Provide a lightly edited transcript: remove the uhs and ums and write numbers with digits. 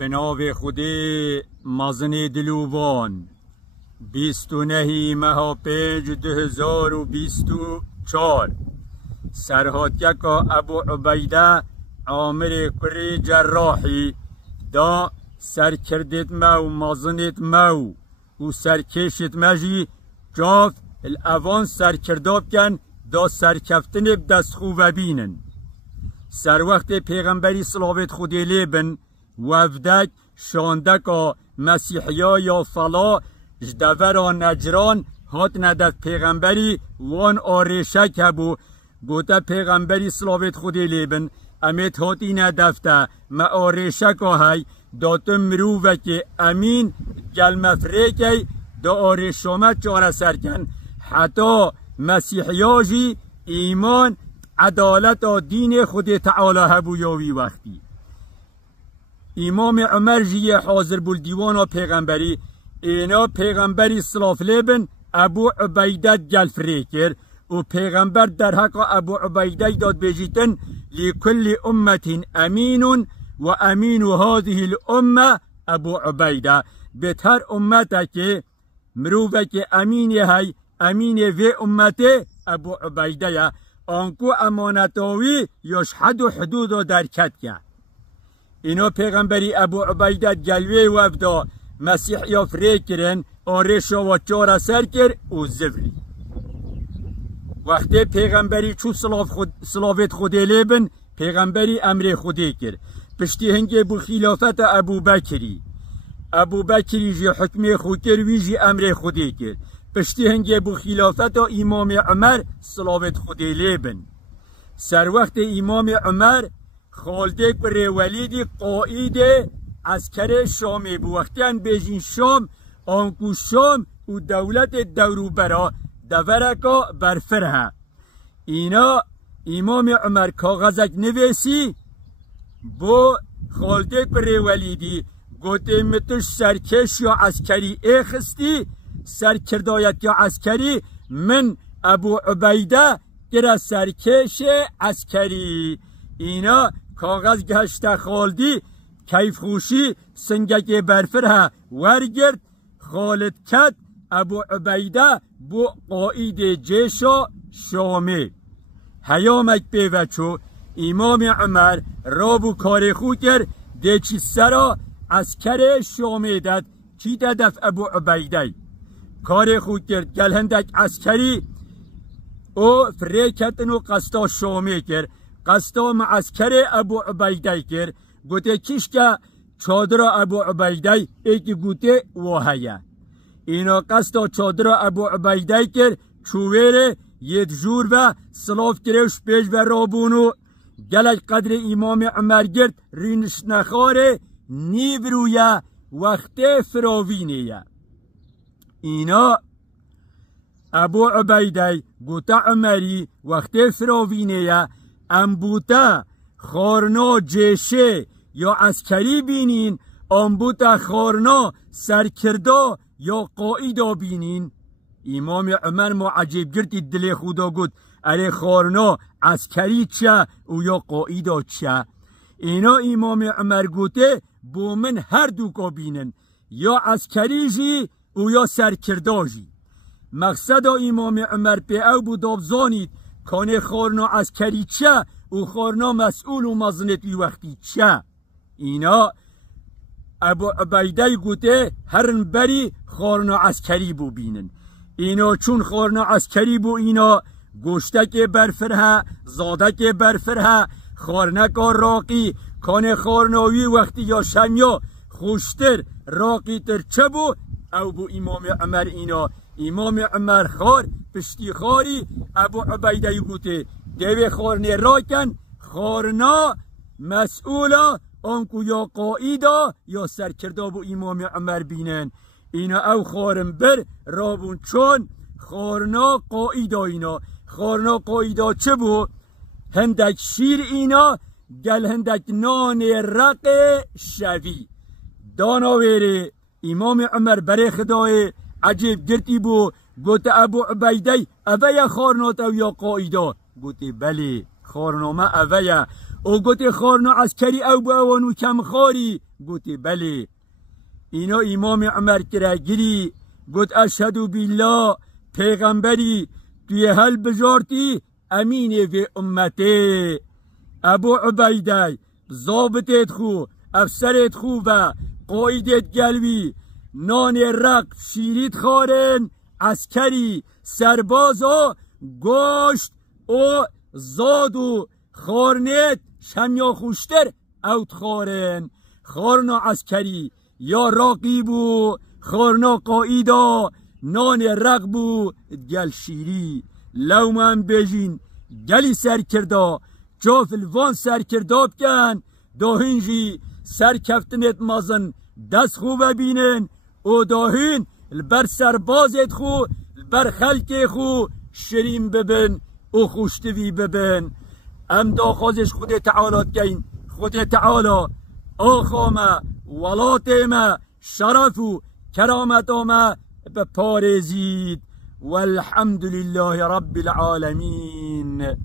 به نام خدای مزن دلوان 29 ماه 5 2024 سرهاتیکا ابو عبیده عامر کری جراحی دا سرکردت ما و مزنت ما و سرکشت مجی جاف الاوان سرکرداب کن دا سرکفتن بدست خوب بینن سر وقت پیغمبری صلوات خودی لیبن وفدک شاندکا مسیحیا یا فلا جدورا نجران هات ندف پیغمبری وان آرشک هبو گوتا پیغمبری صلوات خودی لیبن امیت هاتی ندفته ما آرشکا های داتم مروفک امین گل مفریکی دا آرشامت چاره سرکن حتی مسیحیاجی ایمان عدالت و دین خود تعالی هبو یاوی وقتی امام عمر جی حاضر بول دیوان و پیغمبری اینا پیغمبری صلاف لیبن ابو عبیده گل فریکر و پیغمبر در حق ابو عبیده داد بجیتن لكل امت امین و امین هذه الامه ابو عبیده بهتر امته که مروفه که امین های امین و امت ابو عبیده آنکو امانتاوی یشهد و حدود درکت کرد اینا پیغمبری ابو عبیده جلوه وفدا مسیح یا فریکرن آرشا و چاره سر کرد و زفری وقتی پیغمبری چو صلوات خودی لیبن پیغمبری امر خودی کرد پشتی هنگی بو خلافت ابو بکری جی حکم خود کرد وی جی امر خودی کرد پشتی هنگی بو خلافت امام عمر صلوات خودی لیبن سر وقت امام عمر خالد بر ولید قائد عسکر شامی بو وقتی بیجین شام آنکو شام و دولت دوروبرا دورکا برفره اینا امام عمر کاغذک نویسی بو خالد بر ولیدی گوته متش سرکش یا عسکری اخستی سرکردایت یا عسکری من ابو عبیده گره سرکش عسکری اینا کاغذ گشت خالدی کیف خوشی سنگک برفره ورگرد خالد کد ابو عبیده بو قائد جیشا شامی هیامک بیوچو امام عمر رابو کار خو کرد دیچی سرا عسکر شامی داد چی دف ابو عبیده کار خو کرد گل هندک عسکری او فریکتن و قصدا شامی کرد قصدا معسکر ابو عبیده کرد گوته کش که چادر ابو عبیده ایکی گوته واهیه اینا قصدا چادر ابو عبیده کرد چوویره یه جور و صلاف کروش پیش و رابونو گلک قدر امام عمر گرد رینش نخاره نیبرویه وقت فراوینیه اینا ابو عبیده گوته عمری وقت فراوینیه انبوته خارنا جیشه یا عسکری بینین انبوته خارنا سرکردا یا قائدا بینین امام عمر ما عجیب گرتی دل خدا گود اره خارنا عسکری چه و یا قائدا چه اینا امام عمر گوته بو من هر دوکا بینن یا عسکری جی و یا سرکردا جی مقصد امام عمر به او بود دابزانید کانه خارنا عسکری چه و خارنا مسئول و مزنتی وقتی چه اینا ابو عبیده گوته هرن بری خارنا عسکری بو بینن اینا چون خارنا عسکری بو اینا گوشتک برفره زادک برفره خارنک راقی کانه خارناوی وقتی یا شمیا خوشتر راقی تر چه بو او بو امام عمر اینا امام عمر خار پشتی خاری ابو عبیده گوته دیوی خارنه راکن خارنا مسئولا آنکو یا قائدا یا سرکردا بو امام عمر بینن اینا او خارن بر رابون چون خارنا قائدا اینا خارنا قائدا چه بو هندک شیر اینا گل هندک نان رق شوی دانا ویره امام عمر بره خدای عجیب گرتی بو گوته ابو عبیده اوه خارنات او یا قائدا گوته بله خارنامه اوه او گوتی خارنا عسکری او با اوانو کم خاری گوتی بله. اینا امام عمر کرگیری گوت اشهدو بالله پیغمبری توی هل بجارتی امینه و امته. ابو عبیده ضابطت خو افسرت خو و قایدت گلوی نان رق شیریت خارن عسکری سربازا گوشت او زاد و خارنت شمیا خوشتر اوت خارن. خارنا عسکری یا راقی بو خارنا قایدا نان رق بو گل شیری. لو من بجین گلی سر کردا جاف الوان سر کردا بکن داهنجی سر کفتنت مازن دست خوب بینن او داهین البر سربازت خو البر خلق خو شریم ببن او خوشتوی ببن. ام دا خوازش خود تعالی کن خود تعالی آخامه ولاتمه شرف و کرامتامه بپارزید والحمد لله رب العالمين.